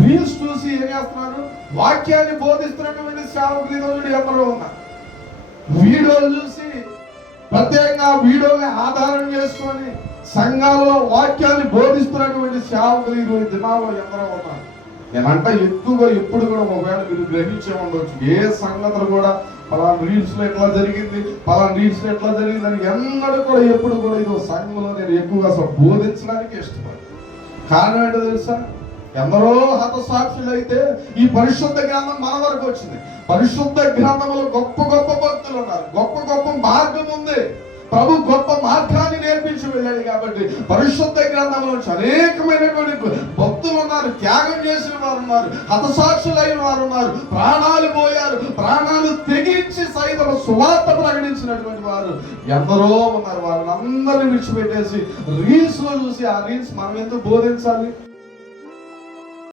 Reels చూసి ఏం చేస్తున్నారు? వాక్యాన్ని బోధిస్తున్నటువంటి సేవకులు ఈరోజు ఎవరో ఉన్నారు. వీడియోలు చూసి ప్రత్యేకంగా వీడియోని ఆధారం చేసుకొని సంఘాలలో వాక్యాన్ని బోధిస్తున్నటువంటి సేవకులు ఈరోజు దినాల్లో ఎవరో ఉన్నారు. నేనంట ఎక్కువగా ఎప్పుడు కూడా ఒకవేళ మీరు గ్రహించే ఉండవచ్చు, ఏ సంగతులు కూడా పలానా రీల్స్ లో ఎట్లా జరిగింది, పలానా రీల్స్ లో ఎట్లా జరిగింది అని ఎన్నడూ కూడా ఎప్పుడు కూడా ఇది సంఘంలో నేను ఎక్కువగా అసలు బోధించడానికి ఇష్టపడతాను. కారణం ఏంటో తెలుసా? ఎందరో హతసాక్షులు అయితే ఈ పరిశుద్ధ గ్రంథం మన వరకు వచ్చింది. పరిశుద్ధ గ్రంథంలో గొప్ప గొప్ప భక్తులు ఉన్నారు, గొప్ప గొప్ప మార్గం ఉంది. ప్రభు గొప్ప మార్గాన్ని నేర్పించి వెళ్ళాడు కాబట్టి పరిశుద్ధ గ్రంథంలో అనేకమైనటువంటి భక్తులు ఉన్నారు, త్యాగం చేసిన వారు ఉన్నారు, హతసాక్షులైన వారు ఉన్నారు, ప్రాణాలు పోయారు, ప్రాణాలు తెగించి సైతం సువార్త ప్రకటించినటువంటి వారు ఎందరో ఉన్నారు. వారిని అందరినీ విడిచిపెట్టేసి రీల్స్ లో చూసి ఆ రీల్స్ మనం ఎందుకు బోధించాలి?